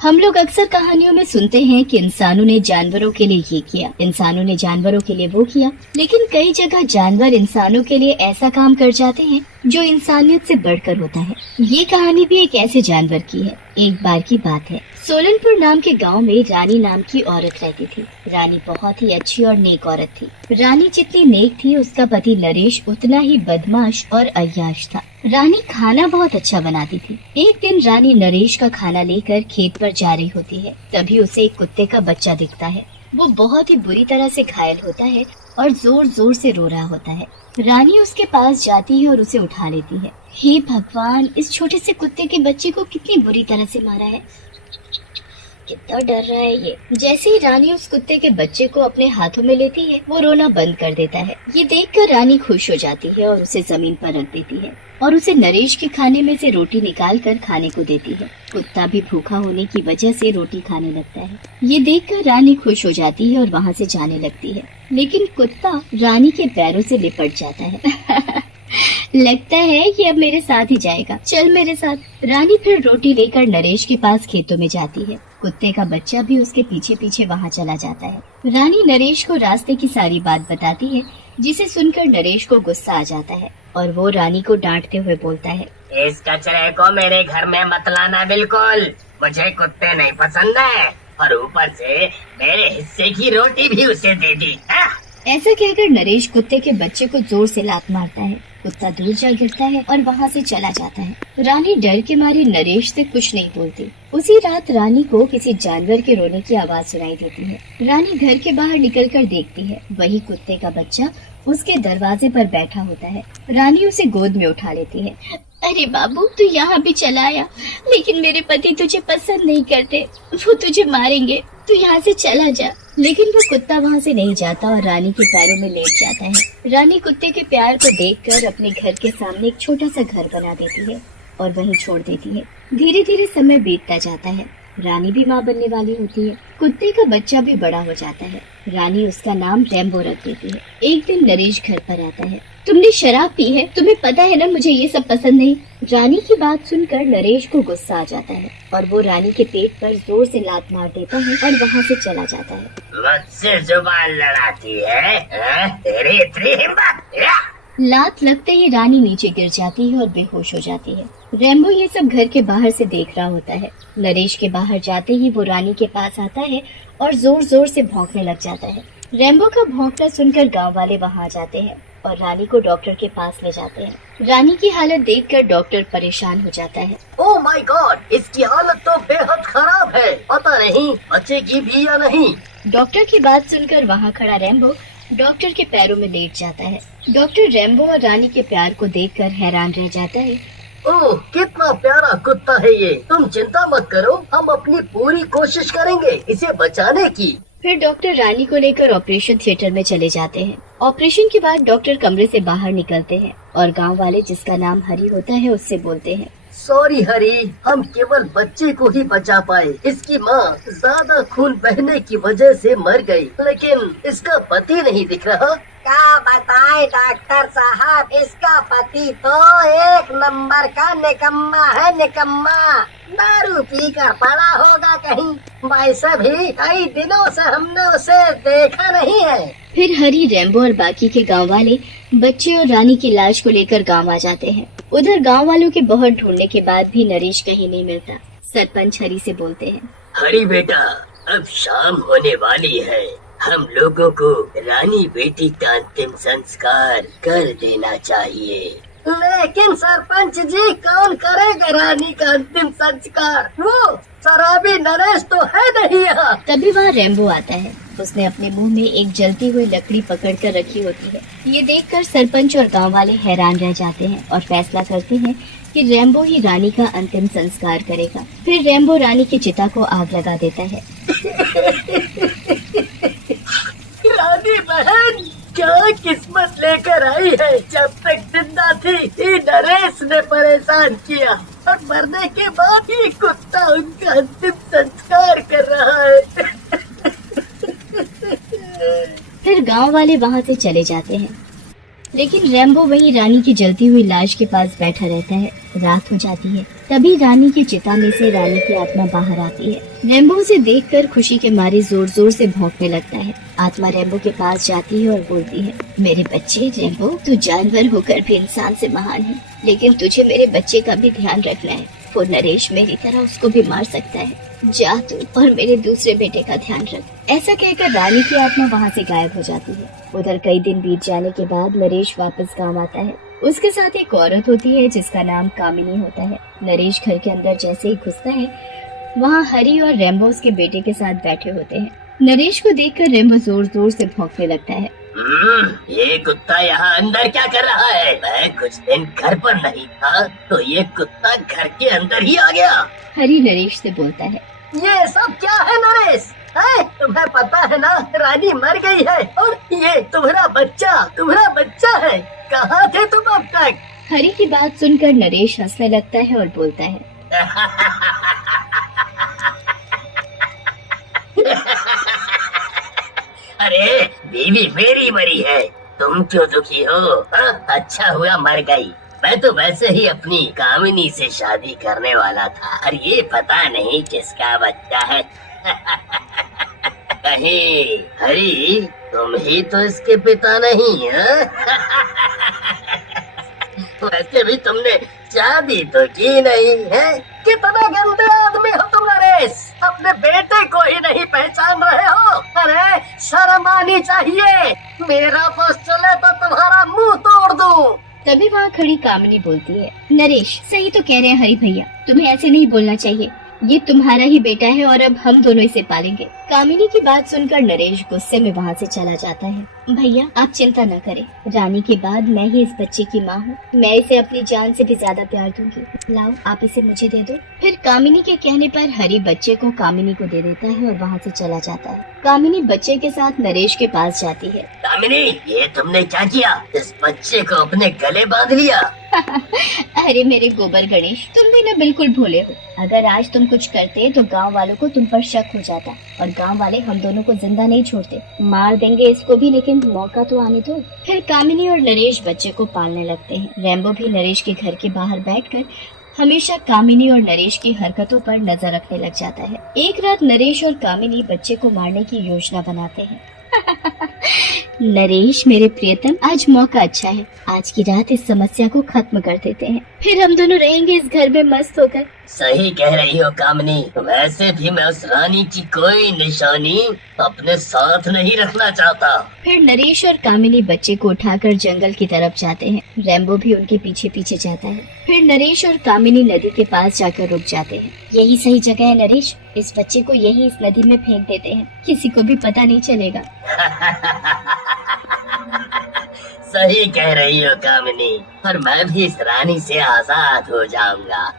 हम लोग अक्सर कहानियों में सुनते हैं कि इंसानों ने जानवरों के लिए ये किया, इंसानों ने जानवरों के लिए वो किया, लेकिन कई जगह जानवर इंसानों के लिए ऐसा काम कर जाते हैं जो इंसानियत से बढ़कर होता है। ये कहानी भी एक ऐसे जानवर की है। एक बार की बात है, सोलनपुर नाम के गांव में रानी नाम की औरत रहती थी। रानी बहुत ही अच्छी और नेक औरत थी। रानी जितनी नेक थी, उसका पति नरेश उतना ही बदमाश और अय्याश था। रानी खाना बहुत अच्छा बनाती थी। एक दिन रानी नरेश का खाना लेकर खेत पर जा रही होती है, तभी उसे एक कुत्ते का बच्चा दिखता है। वो बहुत ही बुरी तरह से घायल होता है और जोर जोर से रो रहा होता है। रानी उसके पास जाती है और उसे उठा लेती है। हे भगवान, इस छोटे से कुत्ते के बच्चे को कितनी बुरी तरह से मारा है, कितना डर रहा है ये। जैसे ही रानी उस कुत्ते के बच्चे को अपने हाथों में लेती है, वो रोना बंद कर देता है। ये देखकर रानी खुश हो जाती है और उसे जमीन पर रख देती है और उसे नरेश के खाने में से रोटी निकाल कर खाने को देती है। कुत्ता भी भूखा होने की वजह से रोटी खाने लगता है। ये देखकर रानी खुश हो जाती है और वहाँ से जाने लगती है, लेकिन कुत्ता रानी के पैरों से लिपट जाता है। लगता है कि अब मेरे साथ ही जाएगा, चल मेरे साथ। रानी फिर रोटी लेकर नरेश के पास खेतों में जाती है। कुत्ते का बच्चा भी उसके पीछे पीछे वहाँ चला जाता है। रानी नरेश को रास्ते की सारी बात बताती है, जिसे सुनकर नरेश को गुस्सा आ जाता है और वो रानी को डांटते हुए बोलता है, इस कचरे को मेरे घर में मत लाना, बिल्कुल मुझे कुत्ते नहीं पसंद है, और ऊपर से मेरे हिस्से की रोटी भी उसे दे दी। ऐसा कहकर नरेश कुत्ते के बच्चे को जोर से लात मारता है। कुत्ता दूर जा गिरता है और वहाँ से चला जाता है। रानी डर के मारे नरेश से कुछ नहीं बोलती। उसी रात रानी को किसी जानवर के रोने की आवाज सुनाई देती है। रानी घर के बाहर निकलकर देखती है, वही कुत्ते का बच्चा उसके दरवाजे पर बैठा होता है। रानी उसे गोद में उठा लेती है। अरे बाबू, तू यहाँ भी चला आया, लेकिन मेरे पति तुझे पसंद नहीं करते, वो तुझे मारेंगे, तू यहाँ से चला जा। लेकिन वो कुत्ता वहाँ से नहीं जाता और रानी के पैरों में लेट जाता है। रानी कुत्ते के प्यार को देखकर अपने घर के सामने एक छोटा सा घर बना देती है और वहीं छोड़ देती है। धीरे धीरे समय बीतता जाता है। रानी भी माँ बनने वाली होती है। कुत्ते का बच्चा भी बड़ा हो जाता है। रानी उसका नाम रैम्बो रख देती है। एक दिन नरेश घर पर आता है। तुमने शराब पी है, तुम्हें पता है ना मुझे ये सब पसंद नहीं। रानी की बात सुनकर नरेश को गुस्सा आ जाता है और वो रानी के पेट पर जोर से लात मार देता है और वहाँ से चला जाता है। मुझसे जुबान लड़ाती है, तेरी इतनी हिम्मत। लात लगते ही रानी नीचे गिर जाती है और बेहोश हो जाती है। रैम्बो ये सब घर के बाहर से देख रहा होता है। नरेश के बाहर जाते ही वो रानी के पास आता है और जोर जोर से भौंकने लग जाता है। रैम्बो का भौंकना सुनकर गांव वाले वहां आ जाते हैं और रानी को डॉक्टर के पास ले जाते हैं। रानी की हालत देखकर डॉक्टर परेशान हो जाता है। ओह माय गॉड, इसकी हालत तो बेहद खराब है, पता नहीं बचेगी भी या नहीं। डॉक्टर की बात सुनकर वहाँ खड़ा रैम्बो डॉक्टर के पैरों में लेट जाता है। डॉक्टर रैम्बो और रानी के प्यार को देखकर हैरान रह जाता है। ओह, कितना प्यारा कुत्ता है ये। तुम चिंता मत करो, हम अपनी पूरी कोशिश करेंगे इसे बचाने की। फिर डॉक्टर रानी को लेकर ऑपरेशन थिएटर में चले जाते हैं। ऑपरेशन के बाद डॉक्टर कमरे से बाहर निकलते हैं और गांव वाले, जिसका नाम हरी होता है, उससे बोलते हैं, सॉरी हरी, हम केवल बच्चे को ही बचा पाए। इसकी माँ ज्यादा खून बहने की वजह से मर गई, लेकिन इसका पति नहीं दिख रहा। क्या बताए डॉक्टर साहब, इसका पति तो एक नंबर का निकम्मा है, निकम्मा। दारू पी कर पड़ा होगा कहीं, वैसे भी कई दिनों से हमने उसे देखा नहीं है। फिर हरी, रैम्बो और बाकी के गांव वाले बच्चे और रानी की लाश को लेकर गांव आ जाते हैं। उधर गांव वालों के बहुत ढूंढने के बाद भी नरेश कहीं नहीं मिलता। सरपंच हरी से बोलते हैं, हरी बेटा, अब शाम होने वाली है, हम लोगों को रानी बेटी का अंतिम संस्कार कर देना चाहिए। लेकिन सरपंच जी, कौन करेगा रानी का अंतिम संस्कार? वो शराबी नरेश तो है नहीं यहाँ। तभी वहाँ रैम्बो आता है। उसने अपने मुंह में एक जलती हुई लकड़ी पकड़कर रखी होती है। ये देखकर सरपंच और गांव वाले हैरान रह जाते हैं और फैसला करते हैं कि रैम्बो ही रानी का अंतिम संस्कार करेगा। फिर रैम्बो रानी की चिता को आग लगा देता है। रानी बहन, क्या किस्मत लेकर आई है। जब तक जिंदा थी ये नरेश ने परेशान किया, और मरने के बाद ही कुत्ता उनका अंतिम संस्कार कर रहा है। फिर गांव वाले वहां से चले जाते हैं। लेकिन रेम्बो वहीं रानी की जलती हुई लाश के पास बैठा रहता है। रात हो जाती है। तभी रानी की चिता में से रानी की आत्मा बाहर आती है। रेम्बो उसे देखकर खुशी के मारे जोर जोर से भौंकने लगता है। आत्मा रेम्बो के पास जाती है और बोलती है, मेरे बच्चे रेम्बो, तू जानवर होकर भी इंसान से महान है, लेकिन तुझे मेरे बच्चे का भी ध्यान रखना है। वो नरेश मेरी तरह उसको भी मार सकता है। जा तू और मेरे दूसरे बेटे का ध्यान रख। ऐसा कहकर रानी की आत्मा वहाँ से गायब हो जाती है। उधर कई दिन बीत जाने के बाद नरेश वापस गांव आता है। उसके साथ एक औरत होती है जिसका नाम कामिनी होता है। नरेश घर के अंदर जैसे ही घुसता है, वहाँ हरी और रेम्बो उसके बेटे के साथ बैठे होते हैं। नरेश को देखकर रेम्बो जोर जोर से भौंकने लगता है। ये कुत्ता यहाँ अंदर क्या कर रहा है? मैं कुछ दिन घर पर नहीं था तो ये कुत्ता घर के अंदर ही आ गया। हरी नरेश से बोलता है, ये सब क्या है नरेश? तुम्हें पता है ना, रानी मर गई है और ये तुम्हारा बच्चा है। कहाँ थे तुम अब तक? हरी की बात सुनकर नरेश हंसने लगता है और बोलता है, अरे बीवी मेरी मरी है, तुम क्यों दुखी हो? अच्छा हुआ मर गई। मैं तो वैसे ही अपनी कामिनी से शादी करने वाला था और ये पता नहीं किसका बच्चा है। कहीं हरी तुम ही तो इसके पिता नहीं है? वैसे भी तुमने शादी तो की नहीं है। कितना गंदे आदमी हो तुम नरेश, अपने बेटे को ही नहीं पहचान रहे हो। अरे शर्म आनी चाहिए। मेरा बस चले तो तुम्हारा मुंह तोड़ दूं। तभी वहाँ खड़ी कामिनी बोलती है, नरेश सही तो कह रहे हैं हरी भैया, तुम्हें ऐसे नहीं बोलना चाहिए। ये तुम्हारा ही बेटा है और अब हम दोनों इसे पालेंगे। कामिनी की बात सुनकर नरेश गुस्से में वहाँ से चला जाता है। भैया आप चिंता न करें, रानी के बाद मैं ही इस बच्चे की माँ हूँ। मैं इसे अपनी जान से भी ज्यादा प्यार दूंगी। लाओ आप इसे मुझे दे दो। फिर कामिनी के कहने पर हरी बच्चे को कामिनी को दे देता है और वहाँ से चला जाता है। कामिनी बच्चे के साथ नरेश के पास जाती है। कामिनी, ये तुमने क्या किया? इस बच्चे को अपने गले बांध लिया। अरे मेरे गोबर गणेश, तुम भी ना बिल्कुल भोले हो। अगर आज तुम कुछ करते तो गांव वालों को तुम पर शक हो जाता और गांव वाले हम दोनों को जिंदा नहीं छोड़ते। मार देंगे इसको भी, लेकिन मौका तो आने दो। फिर कामिनी और नरेश बच्चे को पालने लगते हैं। रेम्बो भी नरेश के घर के बाहर बैठकर हमेशा कामिनी और नरेश की हरकतों पर नजर रखने लग जाता है। एक रात नरेश और कामिनी बच्चे को मारने की योजना बनाते हैं। नरेश मेरे प्रियतम, आज मौका अच्छा है। आज की रात इस समस्या को खत्म कर देते हैं, फिर हम दोनों रहेंगे इस घर में मस्त होकर। सही कह रही हो कामिनी, वैसे भी मैं उस रानी की कोई निशानी अपने साथ नहीं रखना चाहता। फिर नरेश और कामिनी बच्चे को उठाकर जंगल की तरफ जाते हैं। रेम्बो भी उनके पीछे पीछे जाता है। फिर नरेश और कामिनी नदी के पास जाकर रुक जाते हैं। यही सही जगह है नरेश, इस बच्चे को यही इस नदी में फेंक देते हैं, किसी को भी पता नहीं चलेगा। सही कह रही हो कामिनी, और मैं भी इस रानी से आजाद हो जाऊंगा।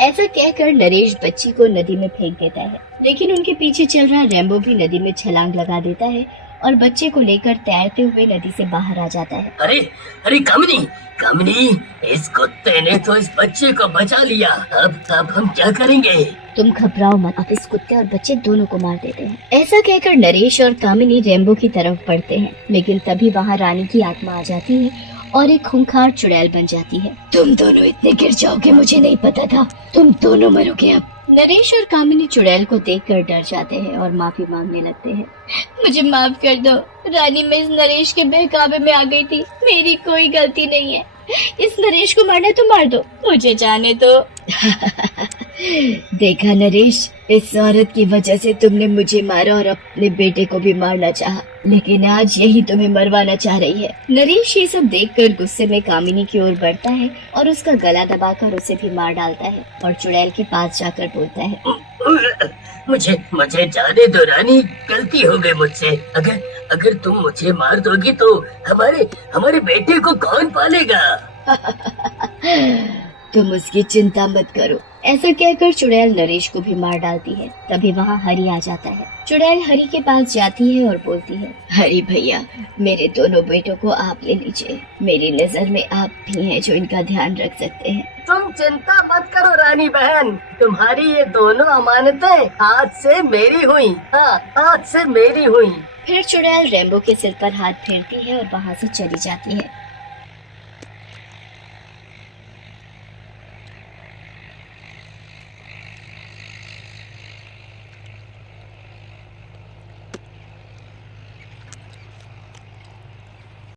ऐसा कहकर नरेश बच्ची को नदी में फेंक देता है, लेकिन उनके पीछे चल रहा रेम्बो भी नदी में छलांग लगा देता है और बच्चे को लेकर तैरते हुए नदी से बाहर आ जाता है। अरे अरे कामिनी, कामिनी, इस कुत्ते ने तो इस बच्चे को बचा लिया। अब हम क्या करेंगे? तुम घबराओ मत, आप इस कुत्ते और बच्चे दोनों को मार देते हैं। ऐसा कहकर नरेश और कामिनी रेम्बो की तरफ बढ़ते हैं, लेकिन तभी वहाँ रानी की आत्मा आ जाती है और एक खूंखार चुड़ैल बन जाती है। तुम दोनों इतने गिर जाओगे मुझे नहीं पता था, तुम दोनों मरोगे अब। नरेश और कामिनी चुड़ैल को देखकर डर जाते हैं और माफी मांगने लगते हैं। मुझे माफ कर दो रानी, मैं इस नरेश के बहकावे में आ गई थी, मेरी कोई गलती नहीं है। इस नरेश को मारना तो मार दो, मुझे जाने दो। देखा नरेश, इस औरत की वजह से तुमने मुझे मारा और अपने बेटे को भी मारना चाहा, लेकिन आज यही तुम्हें मरवाना चाह रही है। नरेश ये सब देखकर गुस्से में कामिनी की ओर बढ़ता है और उसका गला दबाकर उसे भी मार डालता है और चुड़ैल के पास जाकर बोलता है, मुझे जाने दो रानी, गलती हो गई मुझसे। अगर तुम मुझे मार दोगी तो हमारे बेटे को कौन पालेगा? तुम उसकी चिंता मत करो, ऐसा कहकर चुड़ैल नरेश को भी मार डालती है। तभी वहाँ हरी आ जाता है। चुड़ैल हरी के पास जाती है और बोलती है, हरी भैया, मेरे दोनों बेटों को आप ले लीजिए। मेरी नजर में आप भी हैं जो इनका ध्यान रख सकते हैं। तुम चिंता मत करो रानी बहन, तुम्हारी ये दोनों अमानतें आज से मेरी हुई। हाँ, आज से मेरी हुई। फिर चुड़ैल रेम्बो के सिर पर हाथ फेरती है और वहाँ से चली जाती है।